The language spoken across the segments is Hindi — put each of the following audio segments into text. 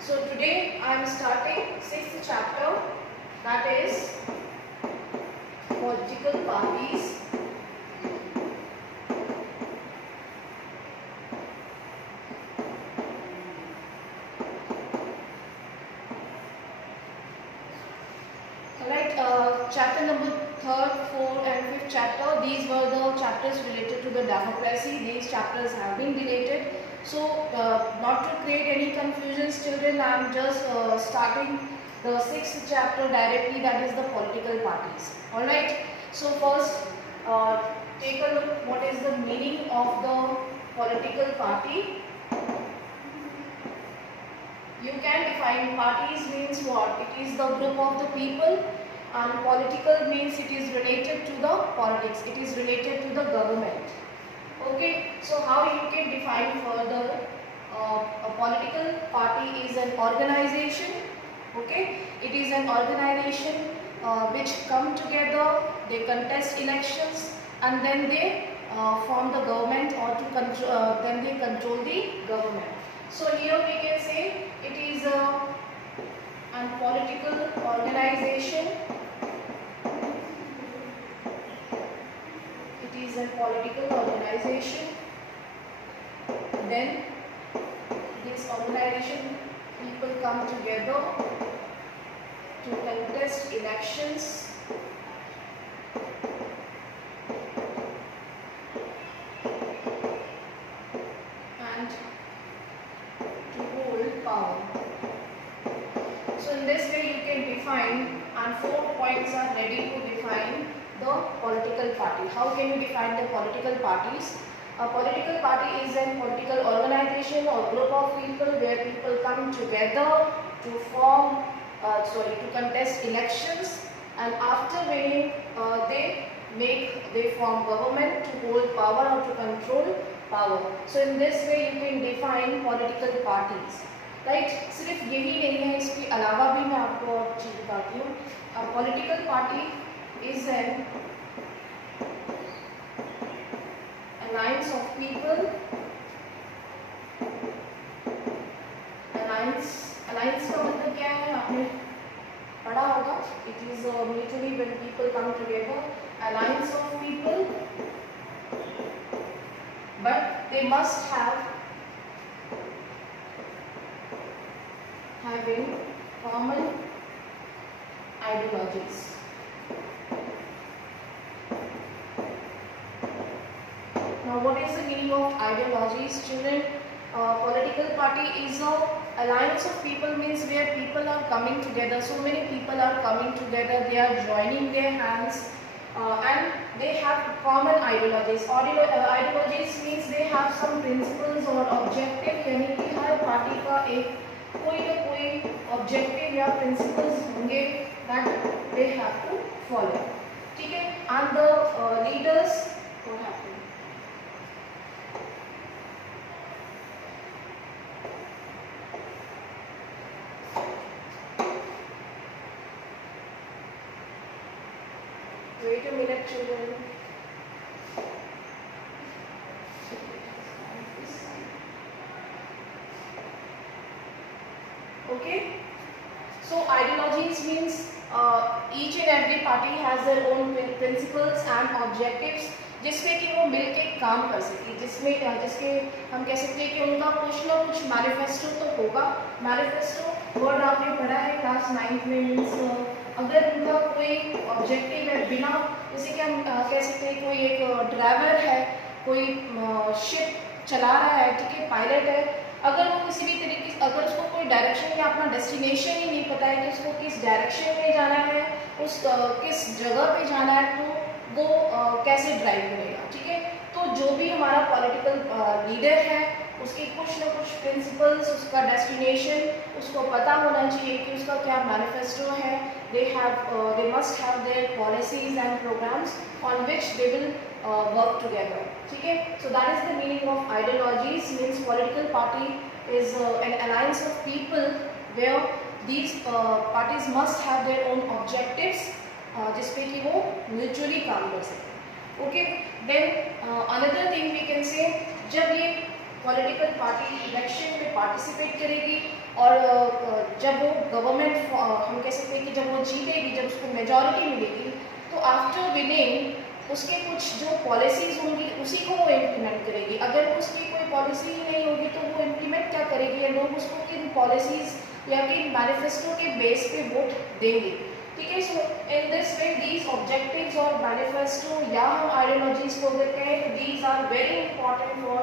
So today I am starting 6th chapter, that is political parties. Alright, chapter number 3rd, 4th and 5th chapter, these were the chapters related to the democracy. These chapters have been deleted. So not to create any confusions, children, I am just starting the 6th chapter directly, that is the political parties. Alright, so first take a look what is the meaning of the political party. You can define parties means what? It is the group of the people, and political means it is related to the politics, it is related to the government. Okay, so how you can define further? A political party is an organization. Okay, it is an organization which come together, they contest elections, and then they form the government, or to control, then they control the government. So here we can say it is a political organization. It is a political organization. Then this organization, people come together to contest elections and to hold power. So in this way you can define, and 4 points are ready to define the political party. How can you define the political parties? A political party is a political organization or group of people where people come together to form, to contest elections, and after winning they form government to hold power or to control power. So in this way you can define political parties. Right, सिर्फ यही नहीं है, इसके अलावा भी मैं आपको और चीज़ बताती हूँ. Political party is an alliance of people. Alliance का मतलब क्या है, आपने पढ़ा होगा. It is mutually when people come together, alliance of people, but they must have having common ideologies. Now what is the meaning of ideologies, children? Political party is a alliance of people, means where people are coming together. So many people are coming together, they are joining their hands and they have common ideologies. Ideologies means they have some principles or objective, यानी कि हर पार्टी का एक कोई ना कोई ऑब्जेक्टिव या प्रिंसिपल्स होंगे that they have to follow. ठीक है, and the leaders what happen. Wait a minute children. Okay, so ideologies means each and every party has their own principles and objectives, जिसमें कि वो मिलके काम कर सके, जिसके हम कह सकते हैं कि उनका कुछ ना कुछ मैनिफेस्टो तो होगा. मैनिफेस्टो वर्ड आपने पढ़ा है क्लास 9th में. मीन्स अगर उनका कोई ऑब्जेक्टिव है, बिना जैसे कि हम कह सकते हैं कोई एक ड्राइवर है, कोई शिप चला रहा है, ठीक है, पायलट है, अगर वो किसी भी तरीके से, अगर उसको कोई डायरेक्शन या अपना डेस्टिनेशन ही नहीं पता है कि उसको किस डायरेक्शन में जाना है, किस जगह पे जाना है, तो वो कैसे ड्राइव करेगा. ठीक है, तो जो भी हमारा पॉलिटिकल लीडर है, उसके कुछ ना कुछ प्रिंसिपल्स, उसका डेस्टिनेशन उसको पता होना चाहिए कि उसका क्या मैनिफेस्टो है. they must have their policies and programs on which they will work together. ठीक है, so that is the meaning of ideologies. Means political party is an alliance of people where these parties must have their own objectives, जिसपे कि वो mutually काम कर सकें. Okay, then another thing we can say, जब ये पॉलिटिकल पार्टी इलेक्शन में पार्टिसिपेट करेगी और जब वो गवर्नमेंट हम कह सकते हैं कि जब वो जीतेगी, जब उसको मेजॉरिटी मिलेगी, तो आफ्टर विनिंग उसके कुछ जो पॉलिसीज़ होंगी उसी को वो इम्प्लीमेंट करेगी। अगर उसकी कोई पॉलिसी ही नहीं होगी तो वो इम्प्लीमेंट क्या करेगी, या लोग उसको किन पॉलिसीज़ या किन मैनिफेस्टो के बेस पे वोट देंगे। ठीक है, so in this way these objectives और मैनिफेस्टो या हम आइडियोलॉजीज को अगर कहें तो these are very important for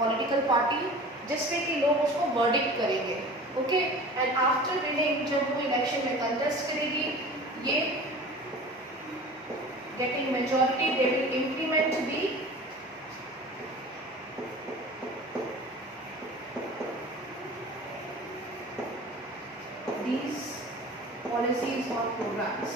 political party, जिससे कि लोग उसको वर्डिक्ट करेंगे। ओके, एंड आफ्टर विनिंग जब वो इलेक्शन में कंटेस्ट करेगी, ये getting majority, they will implement these policies or programs.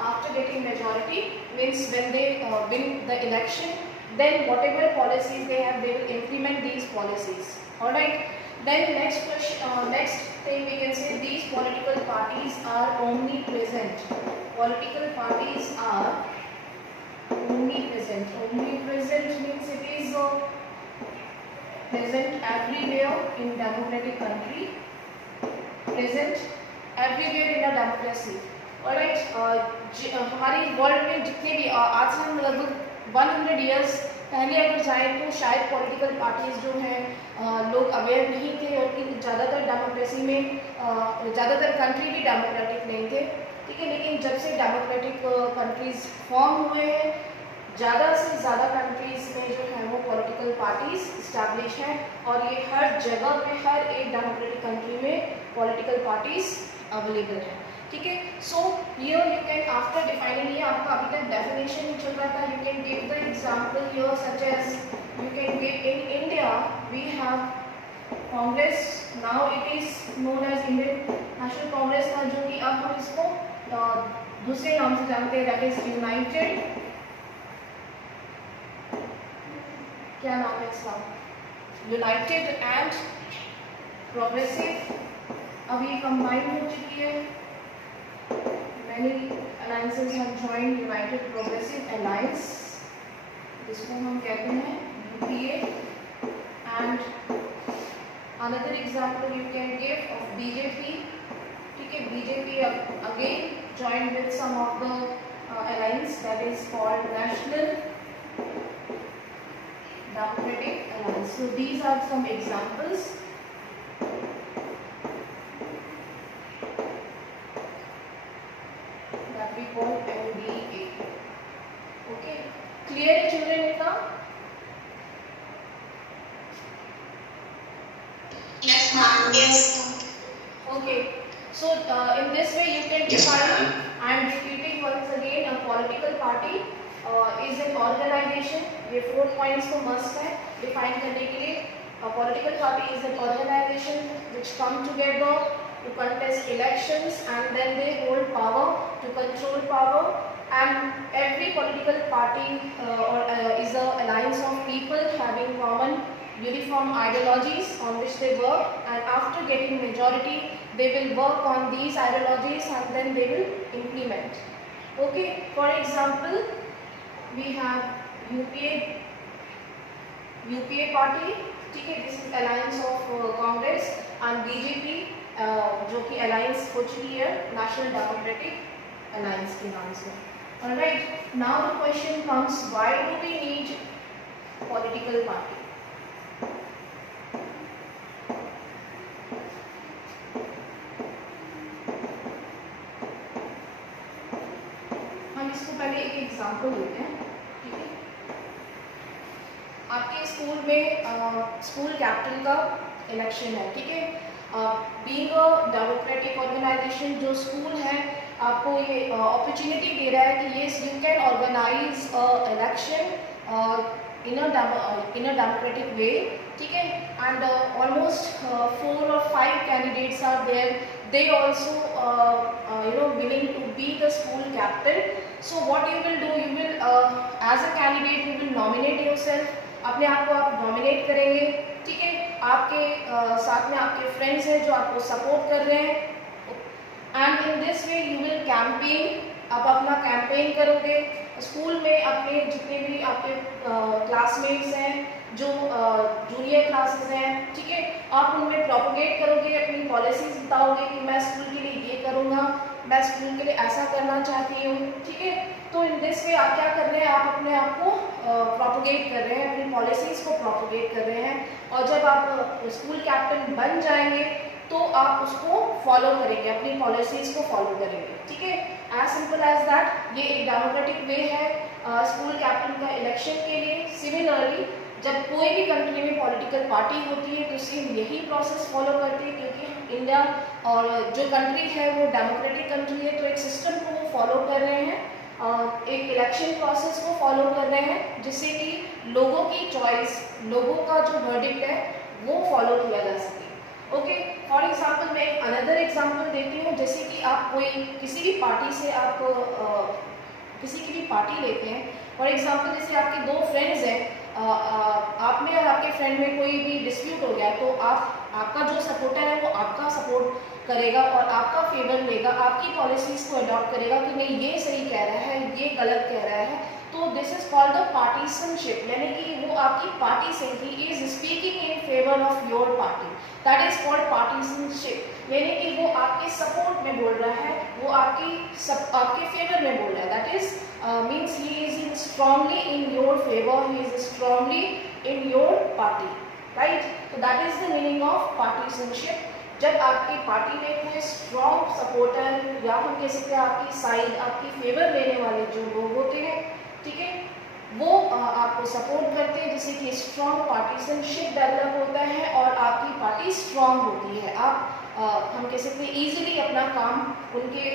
After getting majority means when they win the election, then whatever policies they have, they will implement these policies. All right. Then next question, next thing we can say, these political parties are omnipresent. Political parties are omnipresent. Omnipresent means it is present everywhere in democratic country. Present everywhere in a democracy. Alright, हमारी वर्ल्ड में जितने भी आज से हम लगभग 100 इयर्स पहले अगर जाएं तो शायद पॉलिटिकल पार्टीज जो हैं लोग अवेयर नहीं थे, और कि ज़्यादातर डेमोक्रेसी में ज़्यादातर कंट्री भी डेमोक्रेटिक नहीं थे। ठीक है, लेकिन जब से डेमोक्रेटिक कंट्रीज फॉर्म हुए हैं, ज़्यादा से ज़्यादा कंट्रीज में जो है वो पॉलिटिकल पार्टीज इस्टेब्लिश हैं, और ये हर जगह पे हर एक डेमोक्रेटिक कंट्री में पॉलिटिकल पार्टीज अवेलेबल हैं। ठीक है, so here you can after defining, ये आपका अभी तक डेफिनेशन ही चल रहा था, you can give the example here such as you can give in India we have Congress, now it is known as Indian National Congress था, जो कि अब हम इसको दूसरे नाम से जानते हैं, दैट इज यूनाइटेड, क्या नाम है इसका, यूनाइटेड एंड प्रोग्रेसिव, अब ये कंबाइन हो चुकी है, many alliances have joined United Progressive Alliance, जिसको हम कहते हैं UPA, and another example you can give of BJP, ठीक है, BJP again joined with some of the alliance that is called National Democratic Alliance. So these are some examples. We call NDA. Okay, clear children इतना? Yes ma'am. Yes. Okay, so in this way you can define, I am repeating once again, a political party is an organization, ये 4 points को must है define करने के लिए। A political party is an organization which come together to contest elections, and then they hold power to control power, and every political party is a alliance of people having common uniform ideologies on which they work, and after getting majority they will work on these ideologies and then they will implement. Okay, for example we have UPA party, ठीक है, this is alliance of Congress, and BJP जो कि अलायंस हो चुकी है नेशनल डेमोक्रेटिक अलायंस के नाम से। Alright, now the question comes, why do we need political party? हम इसको पहले एक एग्जांपल लेते हैं। ठीक है, आपके स्कूल में स्कूल कैप्टन का इलेक्शन है। ठीक है, बीइंग अ डेमोक्रेटिक ऑर्गेनाइजेशन, जो स्कूल है आपको ये अपॉर्चुनिटी दे रहा है कि yes you can organize election in a democratic way. ठीक है, and almost 4 or 5 candidates are there, they also willing to be the school captain. So what you will do, you will as a candidate you will nominate yourself, अपने आप को आप नॉमिनेट करेंगे। ठीक है, आपके साथ में आपके फ्रेंड्स हैं जो आपको सपोर्ट कर रहे हैं, and in this way you will campaign आप अपना कैंपेन करोगे, स्कूल में अपने जितने भी आपके क्लासमेट्स हैं, जो जूनियर क्लासेस हैं, ठीक है, आप उनमें प्रोपोगेट करोगे, अपनी पॉलिसीज बताओगे कि मैं स्कूल के लिए ये करूँगा, मैं स्कूल के लिए ऐसा करना चाहती हूँ, ठीक है। तो इन दिस वे आप क्या कर रहे हैं, आप अपने आप को प्रोपोगेट कर रहे हैं, अपनी पॉलिसीज़ को प्रोपोगेट कर रहे हैं, और जब आप स्कूल कैप्टन बन जाएंगे तो आप उसको फॉलो करेंगे, अपनी पॉलिसीज़ को फॉलो करेंगे, ठीक है। As simple as that. ये एक डेमोक्रेटिक वे है स्कूल कैप्टन का इलेक्शन के लिए। सिमिलरली जब कोई भी कंट्री में पॉलिटिकल पार्टी होती है तो सेम यही प्रोसेस फॉलो करती है, क्योंकि इंडिया और जो कंट्री है वो डेमोक्रेटिक कंट्री है, तो एक सिस्टम को वो फॉलो कर रहे हैं, एक इलेक्शन प्रोसेस को फॉलो कर रहे हैं, जिससे कि लोगों की चॉइस, लोगों का जो वर्डिक्ट है वो फॉलो किया जा सके। ओके, फॉर एग्जाम्पल मैं एक अनदर एग्जाम्पल देती हूँ। जैसे कि आप कोई किसी भी पार्टी से आप किसी की भी पार्टी लेते हैं, फॉर एग्जाम्पल जैसे आपके दो फ्रेंड्स हैं, आप में और आपके फ्रेंड में कोई भी डिस्प्यूट हो गया, तो आपका जो सपोर्टर है वो आपका सपोर्ट करेगा और आपका फेवर लेगा, आपकी पॉलिसीज़ को अडॉप्ट करेगा कि नहीं ये सही कह रहा है, ये गलत कह रहा है। तो this is called the partisanship, यानी कि वो आपकी पार्टी से ही is speaking in favour of your party, that is called partisanship, यानी कि वो आपके सपोर्ट में बोल रहा है, वो आपके फेवर में बोल रहा है, that is means he is in strongly in your favour, he is strongly in your party, right. तो that is the meaning of partisanship. जब आपकी पार्टी में कोई स्ट्रॉन्ग सपोर्टर या हम कह सकते हैं आपकी साइड, आपकी फेवर लेने वाले जो लोग होते हैं, ठीक है, वो आपको सपोर्ट करते हैं, जिससे कि स्ट्रॉन्ग पार्टीसनशिप डेवलप होता है और आपकी पार्टी स्ट्रॉन्ग होती है। आप हम कह सकते हैं ईजिली अपना काम उनके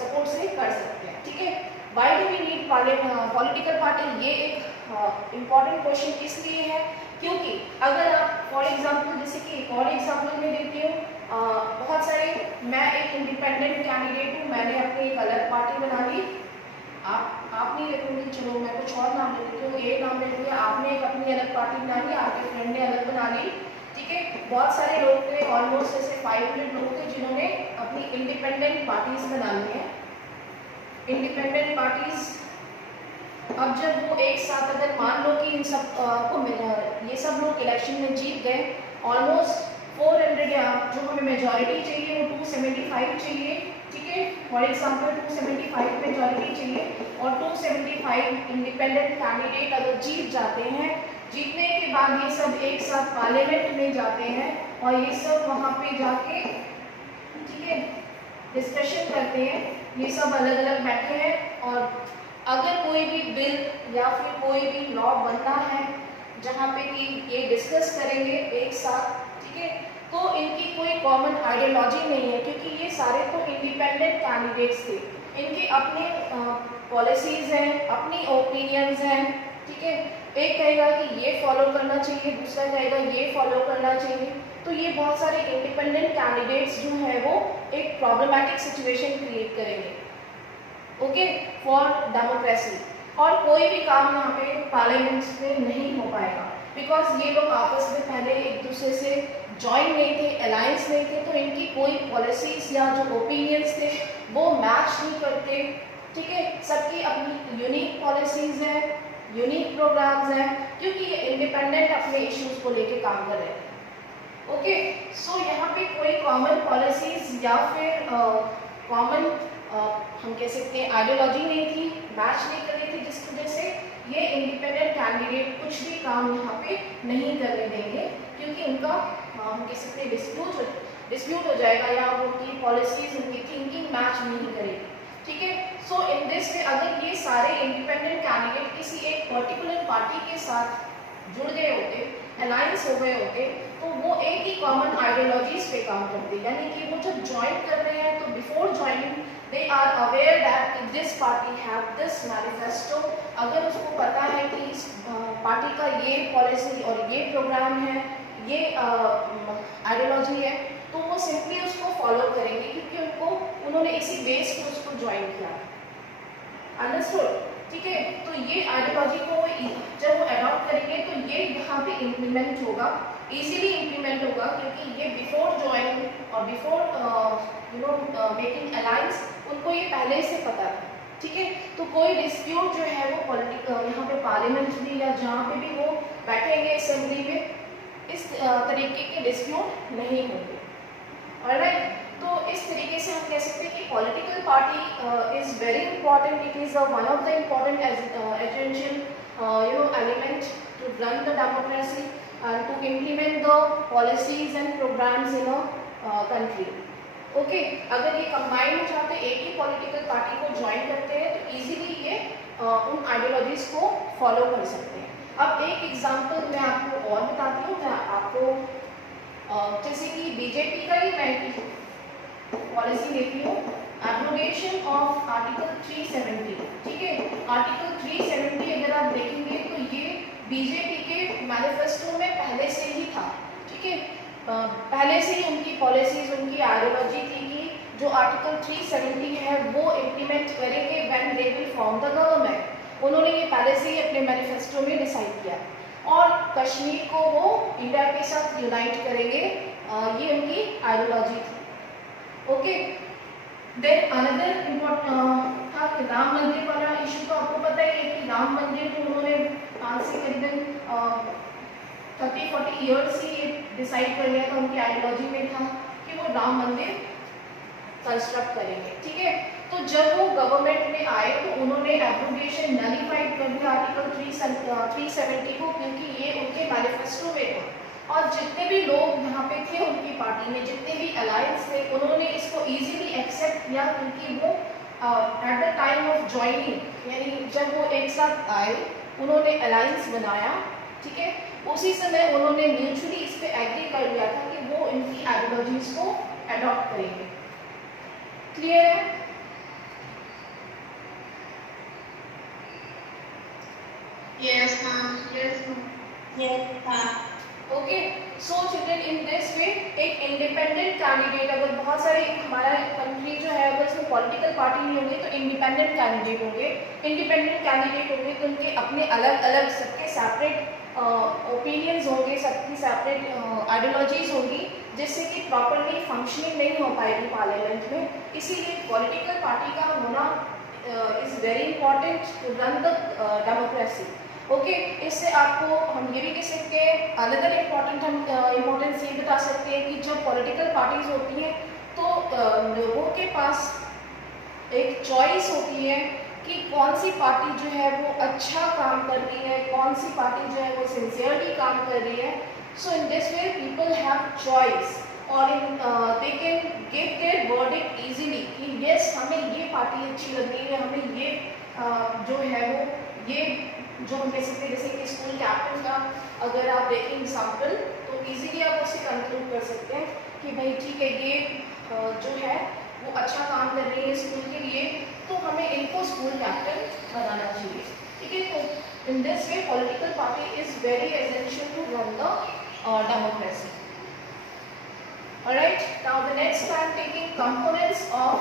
सपोर्ट से कर सकते हैं, ठीक है। Why do we need political party? ये एक इम्पॉर्टेंट क्वेश्चन इसलिए है क्योंकि अगर आप फॉर एग्जाम्पल, जैसे कि एक और एग्जाम्पल मैं देती हूँ, बहुत सारे, मैं एक इंडिपेंडेंट कैंडिडेट हूँ, मैंने अपनी एक अलग पार्टी बना ली, आप नहीं लिखूंगी, चलो मैं कुछ और नाम ले लेती हूँ, ए नाम ले लिया, आपने एक अपनी अलग पार्टी बना ली, आपके फ्रेंड ने अलग बना ली, ठीक है। बहुत सारे लोग थे, ऑलमोस्ट ऐसे 500 लोग थे जिन्होंने अपनी इंडिपेंडेंट पार्टीज बना ली हैं। इंडिपेंडेंट पार्टीज, अब जब वो एक साथ, अगर मान लो कि इन सब ये सब लोग इलेक्शन में जीत गए, ऑलमोस्ट 400 या जो हमें मेजॉरिटी चाहिए वो 275 चाहिए, ठीक है। फॉर एग्जाम्पल 275 मेजॉरिटी चाहिए और 275 इंडिपेंडेंट कैंडिडेट अगर जीत जाते हैं, जीतने के बाद ये सब एक साथ पार्लियामेंट में जाते हैं और ये सब वहाँ पे जाके, ठीक है, डिस्कशन करते हैं, ये सब अलग अलग बैठे हैं और अगर कोई भी बिल या फिर कोई भी लॉ बनना है जहाँ पे कि ये डिस्कस करेंगे एक साथ, ठीक है, तो इनकी कोई कॉमन आइडियोलॉजी नहीं है, क्योंकि ये सारे तो इंडिपेंडेंट कैंडिडेट्स थे, इनके अपने पॉलिसीज़ हैं, अपनी ओपिनियंस हैं, ठीक है। एक कहेगा कि ये फॉलो करना चाहिए, दूसरा कहेगा ये फॉलो करना चाहिए, तो ये बहुत सारे इंडिपेंडेंट कैंडिडेट्स जो हैं वो एक प्रॉब्लमैटिक सिचुएशन क्रिएट करेंगे, ओके, फॉर डेमोक्रेसी। और कोई भी काम यहाँ पे पार्लियामेंट में नहीं हो पाएगा, बिकॉज ये लोग आपस में पहले एक दूसरे से जॉइन नहीं थे, अलायंस नहीं थे, तो इनकी कोई पॉलिसीज या जो ओपिनियंस थे वो मैच नहीं करते, ठीक है। सबकी अपनी यूनिक पॉलिसीज हैं, यूनिक प्रोग्राम्स हैं, क्योंकि ये इंडिपेंडेंट अपने इश्यूज को लेके काम कर रहे हैं, ओके। सो यहाँ पे कोई कॉमन पॉलिसीज या फिर कॉमन हम कह सकते हैं आइडियोलॉजी नहीं थी, मैच नहीं कर रही थी, जिसकी वजह से ये इंडिपेंडेंट कैंडिडेट कुछ भी काम यहाँ पे नहीं करने देंगे, क्योंकि उनका हम कह सकते हैं डिस्प्यूट हो जाएगा या उनकी पॉलिसीज, उनकी थिंकिंग मैच नहीं करेगी, ठीक है। सो इन दिस वे अगर ये सारे इंडिपेंडेंट कैंडिडेट किसी एक पर्टिकुलर पार्टी के साथ जुड़ गए होते, अलायंस हो गए होते, तो वो एक ही कॉमन आइडियोलॉजीज पे काम करते, यानी कि वो जब ज्वाइन कर रहे हैं तो before joining they are aware that this party have this manifesto. अगर उसको पता है कि इस पार्टी का ये पॉलिसी और ये प्रोग्राम है, ये आइडियोलॉजी है, तो वो सिंपली उसको फॉलो करेंगे, क्योंकि उन्होंने इसी बेस पे उसको ज्वाइन किया, अंडरस्टूड, ठीक है। तो ये आइडियोलॉजी को जब वो अडॉप्ट करेंगे तो ये यहाँ पे इम्प्लीमेंट होगा, इजीली इम्प्लीमेंट होगा, क्योंकि ये बिफोर ज्वाइनिंग और बिफोर मेकिंग अलायंस उनको ये पहले से पता था, ठीक है। तो कोई डिस्प्यूट जो है वो पॉलिटिकल यहाँ पे पार्लियामेंट में या जहाँ पे भी वो बैठेंगे असेंबली में, इस तरीके के डिस्प्यूट नहीं होंगे। ऑलराइट, तो इस तरीके से हम कह सकते हैं कि political party is very important, it is one of the important essential element to run the democracy and to implement the policies and programs in a country. Okay, अगर ये कंबाइन हो जाते हैं, एक ही पॉलिटिकल पार्टी को ज्वाइन करते हैं, तो इजीली ये उन आइडियोलॉजीज को फॉलो कर सकते हैं। अब एक एग्जांपल मैं आपको और बताती हूँ, मैं आपको जैसे कि बीजेपी का ही मैं पॉलिसी लेती हूँ, एब्रोगेशन ऑफ आर्टिकल 370। ठीक है, आर्टिकल 370 अगर आप देखेंगे तो ये बीजेपी के मैनिफेस्टो में पहले से ही था। ठीक है, पहले से ही उनकी पॉलिसीज, उनकी आइडियोलॉजी थी कि जो आर्टिकल 370 है वो इम्प्लीमेंट करेंगे when they will form the government. उन्होंने ये पहले से ही अपने मैनिफेस्टो में डिसाइड किया और कश्मीर को वो इंडिया के साथ यूनाइट करेंगे, ये उनकी आइडियोलॉजी थी। ओके, देन अनदर इम्पोर्टेंट था कि राम मंदिर वाला इशू, तो आपको पता ही है कि राम मंदिर को उन्होंने आज से करीबन 30-40 ईयर्स ही ये डिसाइड कर लिया था, उनकी आइडियोलॉजी में था कि वो राम मंदिर कंस्ट्रक्ट करेंगे। ठीक है, तो जब वो गवर्नमेंट में आए तो उन्होंने एब्रोगेशन नलिफाइड कर दिया आर्टिकल 370 को, क्योंकि ये उनके मैनिफेस्टो में था और जितने भी लोग यहाँ पे थे उनकी पार्टी में, जितने भी अलायंस थे, उन्होंने इसको इजीली एक्सेप्ट किया, क्योंकि वो eight the time of joining, यानी जब वो एक साथ आए, उन्होंने अलायंस बनाया। ठीक है, उसी समय उन्होंने म्यूचुअली इस पे एग्री कर लिया था कि वो इनकी आइडियोलॉजीज को अडॉप्ट करेंगे। क्लियर है? Yes, ma'am. Yes, Yes, ma'am. Okay, so children in this वे एक इंडिपेंडेंट कैंडिडेट, अगर बहुत सारे हमारा कंट्री जो है अगर उसमें पॉलिटिकल पार्टी नहीं होंगे तो इंडिपेंडेंट कैंडिडेट होंगे। इंडिपेंडेंट कैंडिडेट होंगे तो उनके अपने अलग अलग सबके सेपरेट ओपिनियंस होंगे, सबकी सेपरेट आइडियोलॉजीज होंगी, जिससे कि प्रॉपरली फंक्शनिंग नहीं हो पाएगी पार्लियामेंट में। इसीलिए पॉलिटिकल पार्टी का होना is very important to run the democracy. Okay, इससे आपको हम ये भी कह सकते हैं, अनदर इम्पॉर्टेंट हम इम्पोर्टेंस ये बता सकते हैं कि जब पॉलिटिकल पार्टीज होती हैं तो लोगों के पास एक चॉइस होती है कि कौन सी पार्टी जो है वो अच्छा काम कर रही है, कौन सी पार्टी जो है वो सिंसियरली काम कर रही है। So in this way people have choice और they can give their verdict easily कि यस हमें ये पार्टी अच्छी लग रही है, हमें ये जो है वो ये जो हम कह सकते हैं, जैसे कि स्कूल कैप्टन का अगर आप देखें एग्जाम्पल तो इजीली आप उससे कंक्लूड कर सकते हैं कि भाई ठीक है ये जो है वो अच्छा काम कर रही है स्कूल के लिए, तो हमें इनको स्कूल कैप्टन बनाना चाहिए। ठीक है, तो in this way political party is very essential to run the democracy. Alright, now the next I am taking components of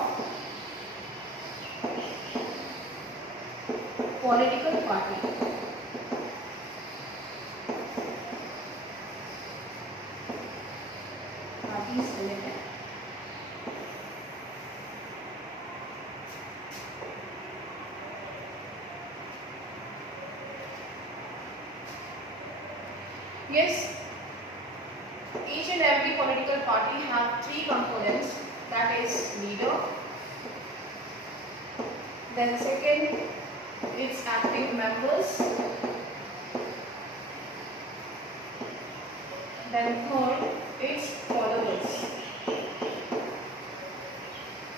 political party. Yes, each and every political party have three components, that is leader, then second its active members, then third its followers.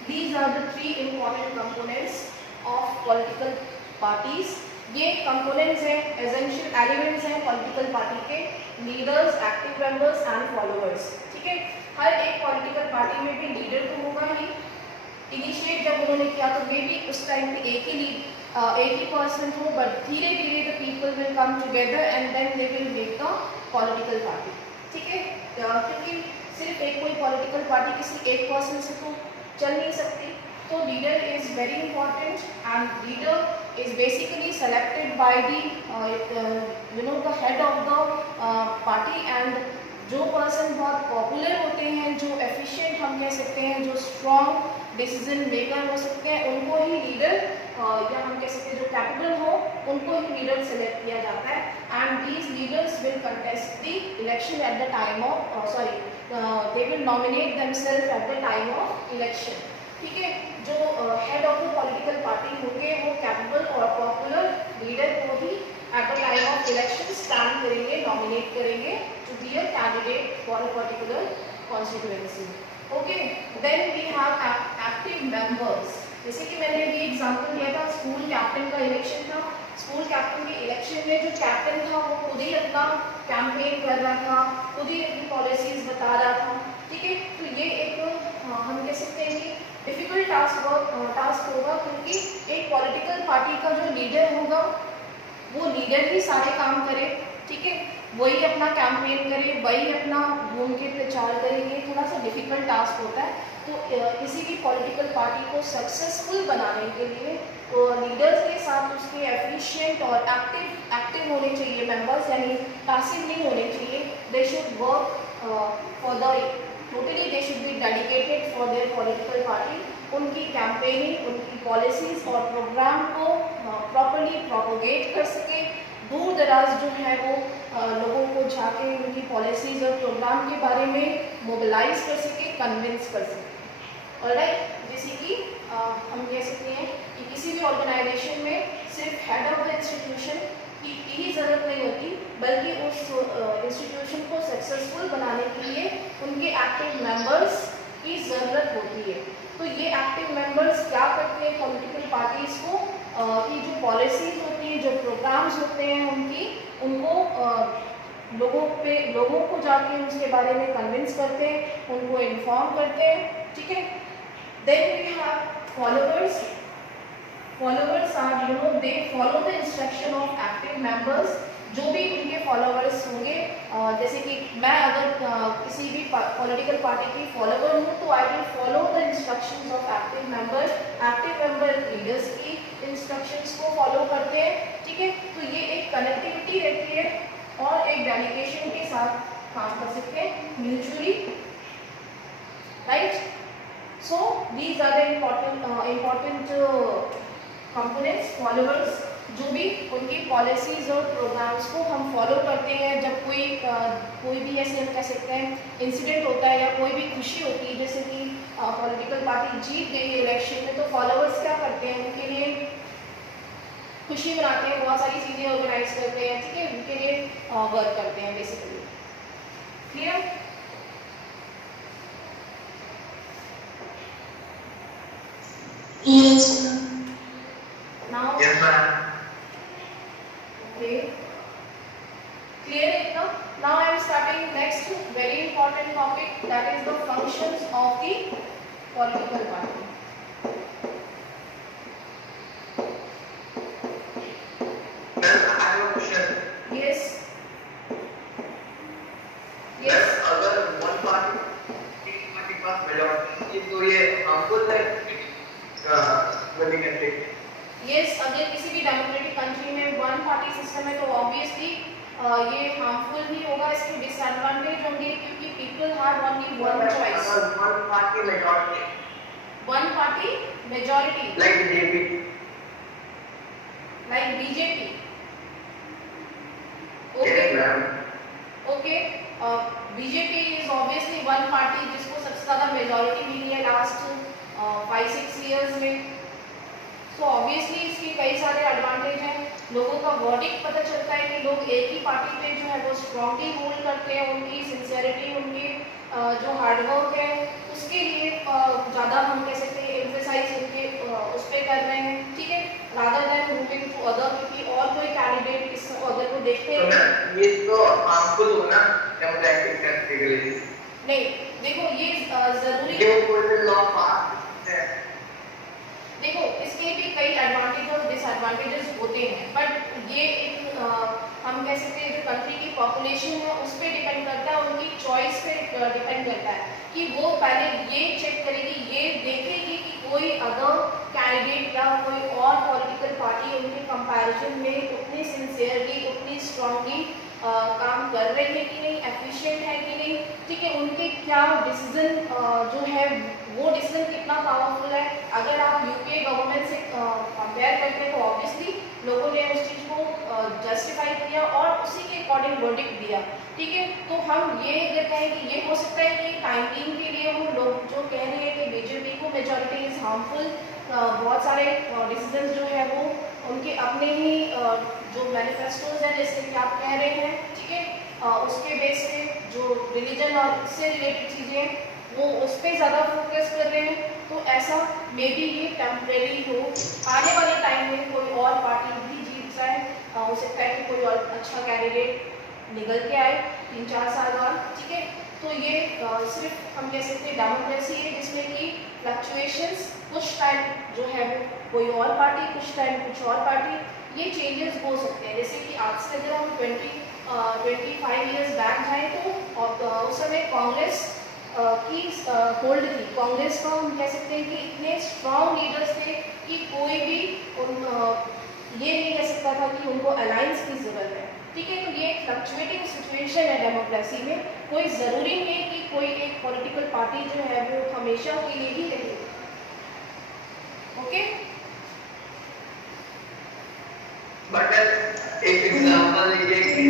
These are the three important components of political parties. ये कंपोनेंट्स हैं, एसेंशियल एलिमेंट्स हैं पॉलिटिकल पार्टी के, leaders, active members and followers. ठीक है, हर एक पॉलिटिकल पार्टी में भी लीडर तो होगा ही। इनिशिएट जब उन्होंने किया तो वे भी उस टाइम पे एक ही पर्सन हो, बट धीरे धीरे the people will come together and then they will make the political party. ठीक है, क्योंकि सिर्फ एक कोई पॉलिटिकल पार्टी किसी एक पर्सन से तो चल नहीं सकती, तो leader is very important and leader is basically selected by the the head of the party, and जो पर्सन बहुत पॉपुलर होते हैं, जो एफिशिएंट हम कह सकते हैं, जो स्ट्रॉन्ग डिसीजन मेकर हो सकते हैं, उनको ही लीडर या हम कह सकते हैं जो कैपेबल हो उनको ही लीडर सेलेक्ट किया जाता है and these leaders will contest the election eight the time of they will nominate themselves at the time of election. ठीक है, जो head of the political party होंगे वो कैपेबल और पॉपुलर लीडर को ही at the time of election stand करेंगे, नॉमिनेट करेंगे to be a candidate for a particular constituency. Okay, then we have active members. जैसे कि मैंने अभी एग्जांपल दिया था, स्कूल कैप्टन का इलेक्शन था. स्कूल कैप्टन के इलेक्शन में जो कैप्टन था वो खुद ही अपना कैंपेन कर रहा था, खुद ही अपनी पॉलिसीज बता रहा था. ठीक है, तो ये एक हम कह सकते हैं कि डिफिकल्ट टास्क होगा, क्योंकि एक पॉलिटिकल पार्टी का जो लीडर होगा वो लीडर ही सारे काम करे. ठीक है, वही अपना कैंपेन करे, वही अपना घूम के प्रचार करेंगे. थोड़ा सा डिफिकल्ट टास्क होता है. तो किसी भी पॉलिटिकल पार्टी को सक्सेसफुल बनाने के लिए तो लीडर्स के साथ उसके एफिशिएंट और एक्टिव होने चाहिए मेंबर्स, यानी पैसिव नहीं होने चाहिए. They should work for the totally, they should be dedicated for their political party. उनकी कैंपेनिंग, उनकी पॉलिसीज और प्रोग्राम को प्रॉपर्ली प्रोपोगेट कर सके, दूर दराज जो है वो लोगों को जाके उनकी पॉलिसीज और प्रोग्राम के बारे में मोबिलाइज कर सके, कन्विंस कर सके. ऑलराइट, जैसे कि हम कह सकते हैं कि किसी भी ऑर्गेनाइजेशन में सिर्फ हेड ऑफ द इंस्टीट्यूशन की ही ज़रूरत नहीं होती, बल्कि उस इंस्टीट्यूशन को सक्सेसफुल बनाने के लिए उनके एक्टिव मेंबर्स की ज़रूरत होती है. तो ये एक्टिव मेंबर्स क्या करते हैं पॉलिटिकल पार्टीज़ को, कि जो पॉलिसीज होती हैं, जो प्रोग्राम्स होते हैं उनको लोगों को जाके उसके बारे में कन्विंस करते हैं, उनको इन्फॉर्म करते हैं. ठीक है, then we have followers. Followers are they follow the instruction of active members. जो भी उनके फॉलोअर्स होंगे, जैसे कि मैं अगर किसी भी पॉलिटिकल पार्टी की फॉलोअर हूँ तो I will follow the instructions of active member. Active member leaders की इंस्ट्रक्शंस को फॉलो करते हैं. ठीक है, तो ये एक कनेक्टिविटी रहती है और एक डेडिकेशन के साथ काम कर सकते हैं mutually. Right, so these are the important components. Followers जो भी उनकी पॉलिसीज और प्रोग्राम्स को हम फॉलो करते हैं. जब कोई भी ऐसे हम कह सकते हैं इंसिडेंट होता है या कोई भी खुशी होती है, जैसे कि पॉलिटिकल पार्टी जीत गई है इलेक्शन में, तो फॉलोअर्स क्या करते हैं, उनके लिए खुशी मनाते हैं, बहुत सारी चीज़ें ऑर्गेनाइज करते हैं. ठीक है, उनके लिए वर्क करते हैं basically. Clear? Yes. Now, Yes, ma'am. okay, clear it now? Now I am starting next very important topic, that is the functions of the political party. Ma'am, I have a question. Yes. Ma'am, Yes. अगर one party के पास majority तो ये harmful है voting country. Yes, अगर किसी भी डेमोक्रेटिक कंट्री में वन पार्टी सिस्टम है तो ऑब्वियसली ये हार्मफुल ही होगा. इसके डिसएडवांटेज होंगे क्योंकि people have only one choice. One party majority. One party majority Like BJP. Like BJP. Yes, okay ma'am. Okay, BJP is obviously one party जिसको सबसे ज़्यादा मेजॉरिटी मिली है लास्ट 5-6 ईयर्स में. सो ऑब्वियसली इसके कई सारे एडवांटेज हैं. लोगों का वर्डिक्ट पता चलता है कि लोग एक ही पार्टी पे जो है वो स्ट्रॉन्गली होल्ड करते हैं. उनकी सिंसियरिटी, उनकी जो हार्डवर्क है उसके लिए ज़्यादा हम कह सकते हैं एम्फेसाइज उनके उस पर कर रहे हैं. ठीक है, rather than moving to other, क्योंकि और कोई कैंडिडेट इस अदर को देखते तो हैं. मैम ये तो harmful होगा ना democratic country के लिए. नहीं, देखो ये ज़रूरी ये कोई भी law pass है. देखो इसके भी कई एडवांटेज और डिसएडवांटेजेस होते हैं, बट ये एक हम कह सकते हैं जो कंट्री की पॉपुलेशन है उस पर डिपेंड करता है, उनकी चॉइस पे डिपेंड करता है कि वो पहले ये चेक करेगी, ये देखेगी कि कोई अदर कैंडिडेट या कोई और पॉलिटिकल पार्टी उनके कंपैरिजन में उतनी सिंसियरली, उतनी स्ट्रांगली काम कर रही है कि नहीं, एफिशिएंट है कि नहीं. ठीक है, उनके क्या डिसीजन जो है वो डिसीजन कितना पावरफुल है। अगर आप यूपीए गवर्नमेंट से कंपेयर करते हैं तो ऑब्वियसली लोगों ने उस चीज़ को जस्टिफाई किया और उसी के अकॉर्डिंग वर्डिक्ट दिया, ठीक है। तो हम ये अगर कहें कि ये हो सकता है कि टाइम बीइंग के लिए वो लोग जो कह रहे हैं कि बीजेपी को मेजॉरिटी इज हार्मफुल, बहुत सारे डिसीजन जो है वो उनके अपने ही जो मैनिफेस्टोज हैं जैसे कि आप कह रहे हैं, ठीक है, उसके बेस पे जो रिलीजन और इससे रिलेटेड चीज़ें वो उस पर ज़्यादा फोकस कर रहे हैं। तो ऐसा मे बी ये टेम्परेरी हो, आने वाले टाइम में कोई और पार्टी भी जीत जाए, हो सकता है कि कोई और अच्छा कैंडिडेट निकल के आए 3-4 साल बाद, ठीक है। तो ये सिर्फ हम कह सकते हैं डेमोक्रेसी है जिसमें कि फ्लक्चुएशंस, कुछ टाइम जो है वो कोई और पार्टी, कुछ टाइम कुछ और पार्टी, ये चेंजेस हो सकते हैं। जैसे कि आज से अगर हम 25 ईयर्स बैक जाएँ तो उस समय कांग्रेस की होल्ड थी। कांग्रेस का हम कह सकते हैं कि इतने स्ट्रॉन्ग लीडर्स थे कि कोई भी ये नहीं कह सकता था कि उनको अलायंस की ज़रूरत है, ठीक है। तो ये एक फ्लक्चुएटिंग सिचुएशन है डेमोक्रेसी में, कोई ज़रूरी नहीं कि कोई एक पॉलिटिकल पार्टी जो है वो हमेशा के लिए ही रहेगी, ओके। बट एक एग्जांपल लीजिए कि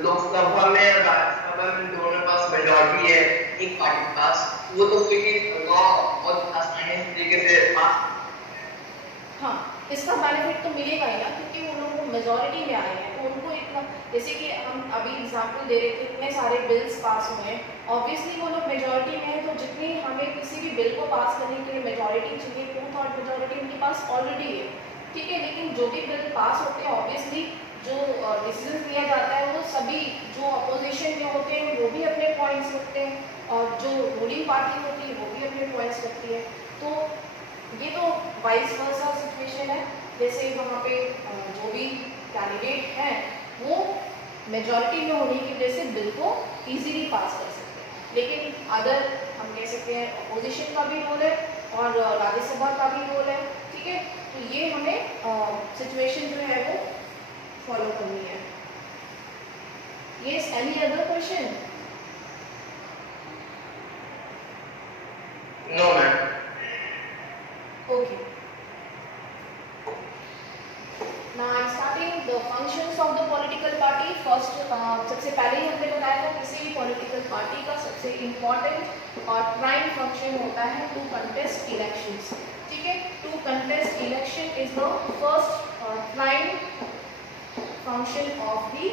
लोकसभा में और राज्यसभा में दोनों के पास मेजॉरिटी है, एक पार्टी के पास, वो तो कोई लॉ बहुत आसानी तरीके से पास। हाँ, इसका बेनिफिट तो मिलेगा ही ना, क्योंकि वो लोग मेजॉरिटी में आए हैं तो उनको इतना, जैसे कि हम अभी एग्जांपल दे रहे थे, इतने सारे बिल्स पास हुए हैं, ऑब्वियसली वो लोग मेजॉरिटी में हैं, तो जितनी हमें किसी भी बिल को पास करने के लिए मेजॉरिटी चाहिए, 2/3 मेजॉरिटी उनके पास ऑलरेडी है, ठीक है। लेकिन जो भी बिल पास होते हैं ऑब्वियसली जो डिसीजन लिया जाता है वो सभी जो अपोजिशन में होते हैं वो भी अपने पॉइंट्स रखते हैं और जो रूलिंग पार्टी होती है वो भी अपने पॉइंट्स रखती है। तो ये तो वाइस वर्सा सिचुएशन है, जैसे वहाँ पे जो भी कैंडिडेट हैं वो मेजॉरिटी में होने की वजह से बिल को इजीली पास कर सकते हैं। लेकिन अदर हम कह सकते हैं अपोजिशन का भी रोल है और राज्यसभा का भी रोल है, ठीक है। तो ये हमें सिचुएशन जो है वो फॉलो करनी है। Yes, any other question? No ma'am. Okay. Now I'm starting the functions of the political party. First, सबसे पहले ही हमने बताया था किसी भी political party का सबसे important और prime function होता है to contest elections. ठीक है? To contest election is the first prime function of the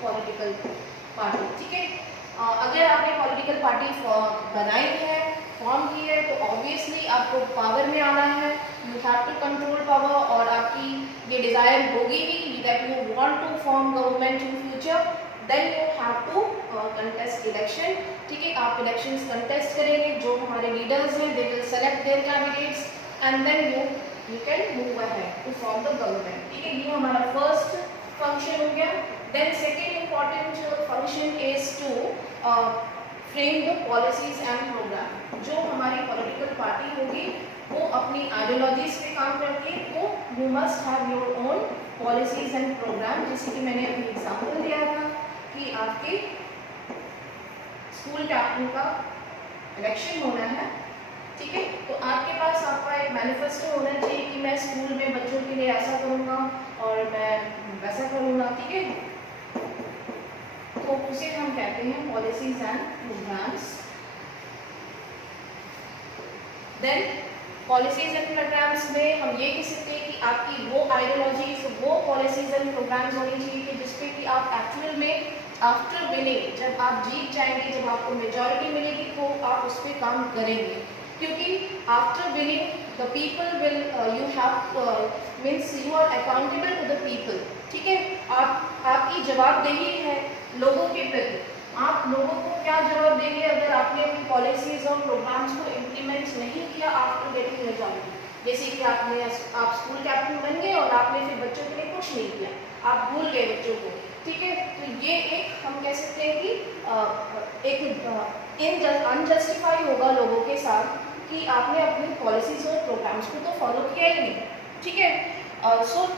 political party. ठीक है? अगर आपने political party बनाई है, फॉर्म की है, तो ऑब्वियसली आपको पावर में आना है, you have to control power, और आपकी ये डिज़ायर होगी भी that you want to form government in future, then you have to contest election, ठीक है। आप इलेक्शंस कंटेस्ट करेंगे, जो हमारे लीडर्स हैं they will select their candidates and then you can move ahead to form the government, ठीक है। ये हमारा फर्स्ट फंक्शन हो गया। Then second important function is to frame the policies and program. जो हमारी पॉलिटिकल पार्टी होगी वो अपनी आइडियोलॉजीज पे काम करती है, तो you must have your own policies and program. जैसे कि मैंने अभी एग्जांपल दिया था कि आपके स्कूल कैप्टन का इलेक्शन होना है, ठीक है, तो आपके पास आपका एक मैनिफेस्टो होना चाहिए कि मैं स्कूल में बच्चों के लिए ऐसा करूँगा और मैं वैसा करूँगा, ठीक है। तो उसे हम कहते हैं पॉलिसीज एंड प्रोग्राम्स। देन पॉलिसीज एंड प्रोग्राम्स में हम ये कह सकते हैं कि आपकी वो आइडियोलॉजीज, वो पॉलिसीज एंड प्रोग्राम्स होनी चाहिए कि जिसपे कि आप एक्चुअल में आफ्टर विनिंग, जब आप जीत जाएंगे, जब आपको मेजॉरिटी मिलेगी, तो आप उस पर काम करेंगे, क्योंकि after winning the people will you have means you are accountable to the people, ठीक है। आपकी जवाबदेही है लोगों के प्रति। आप लोगों को क्या जवाब देंगे अगर आपने अपनी पॉलिसीज और प्रोग्राम्स को इम्प्लीमेंट नहीं किया आफ्टर गेटिंग मेजॉरिटी। जैसे कि आप स्कूल कैप्टन बन गए और आपने फिर बच्चों के लिए कुछ नहीं किया, आप भूल गए बच्चों को, ठीक है। तो ये एक हम कह सकते हैं कि एक अनजस्टिफाई होगा लोगों के साथ कि आपने अपनी पॉलिसीज और प्रोग्राम्स को तो फॉलो किया ही नहीं, ठीक है। सो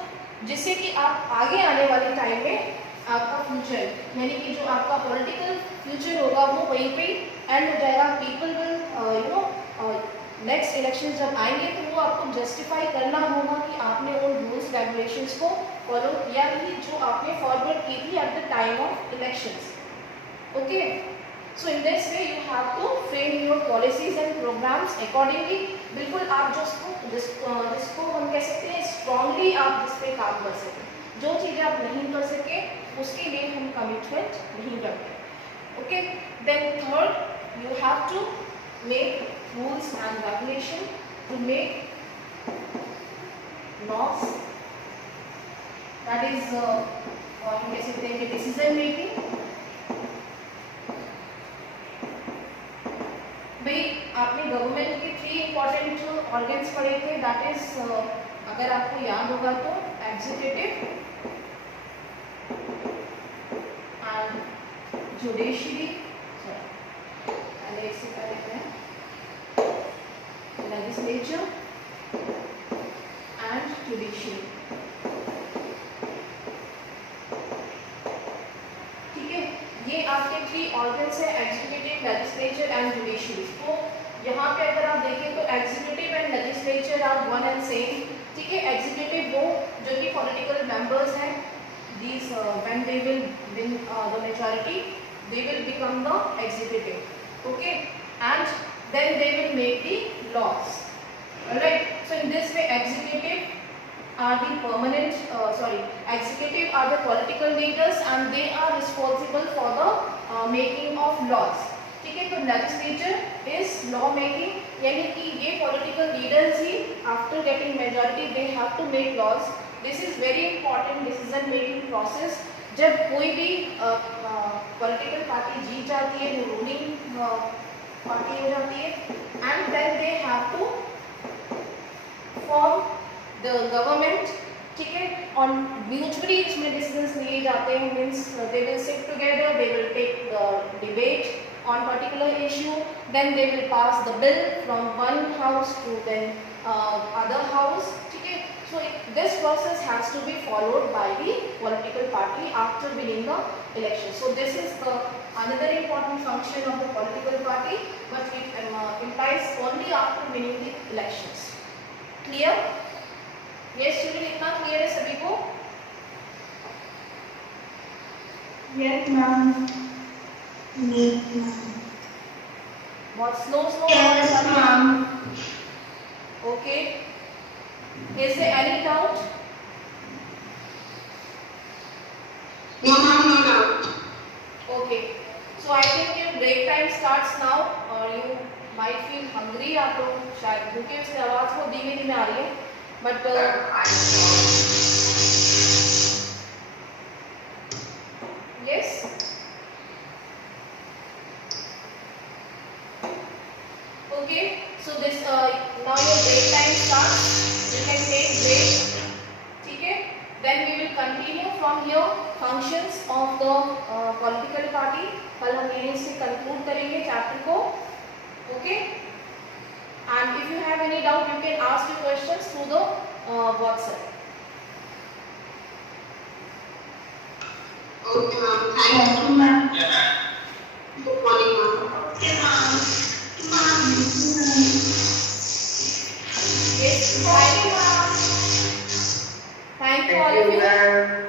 जिससे कि आप आगे आने वाले टाइम में आपका फ्यूचर यानी कि जो आपका पॉलिटिकल फ्यूचर होगा वो वहीं पे एंड हो जाएगा। पीपल विल नेक्स्ट इलेक्शन जब आएंगे तो वो आपको जस्टिफाई करना होगा कि आपने उन रूल्स रेगुलेशंस को फॉलो किया ही जो आपने फॉरवर्ड की थी at the time of elections. Okay, so in this way you have to frame your policies and programs accordingly. बिल्कुल आप जिसको हम कह सकते हैं स्ट्रांगली आप जिस पे काम कर सकें. जो चीज़ें आप नहीं कर सके उसके लिए हम कमिटमेंट नहीं करते. Okay, then third you have to make rules and regulation, to make laws, that is और हम कह सकते हैं कि decision making. भाई आपने गवर्नमेंट के 3 इम्पॉर्टेंट ऑर्गन्स पढ़े थे, दैट इज अगर आपको याद होगा तो executive and judiciary, legislature and judiciary. ठीक है, ये आपके 3 ऑर्गन्स है, एग्जीक्यूटिव, लेजिस्लेचर एंड जुडिशरी. तो यहाँ पे अगर आप देखें तो executive and legislature are one and same. ठीक है, एग्जीक्यूटिव वो जो कि पॉलिटिकल मेंबर्स हैं, these when they will win the majority they will become the executive. Okay, and then they will make the laws. Alright, so in this way executive are the executive are the political leaders and they are responsible for the making of laws. ठीक है, तो legislature is law making, यानी कि ये political leaders he after getting majority they have to make laws. This is very important decision making process. जब कोई भी political party जीत जाती है, वो ruling party हो जाती है, and then they have to form the government. ठीक है, और म्यूचुअली इसमें डिसीजंस लिए जाते हैं. Means they will sit together, they will take the debate on particular issue, then they will pass the bill from one house to then other house. ठीक है, so this process has to be followed by the political party after winning the election. So this is the another important function of the political party, but it implies only after winning the elections. Clear? Yes, children, इतना clear है सभी को? Yes, ma'am. Yes, ma'am. बहुत slow Yes, ma'am. Okay. Is there any doubt? No, ma'am, no doubt. Okay. So I think your break time starts now, or you might feel hungry. आप लोग शायद भूखे, उसकी आवाज़ बहुत धीमे धीमे आ रही है. But yes. Okay. So this now your break time starts. You can take break. ठीक है. Then we will continue from here functions of the political party. कल हम यहीं से conclude करेंगे chapter को. Okay. And if you have any doubt, you can ask your questions through the WhatsApp. Okay, ma'am. Thank you, ma'am. Yeah, ma'am. Good morning, ma'am. Okay, ma'am. Ma'am. Yes, thank you, ma'am. Thank you all of you.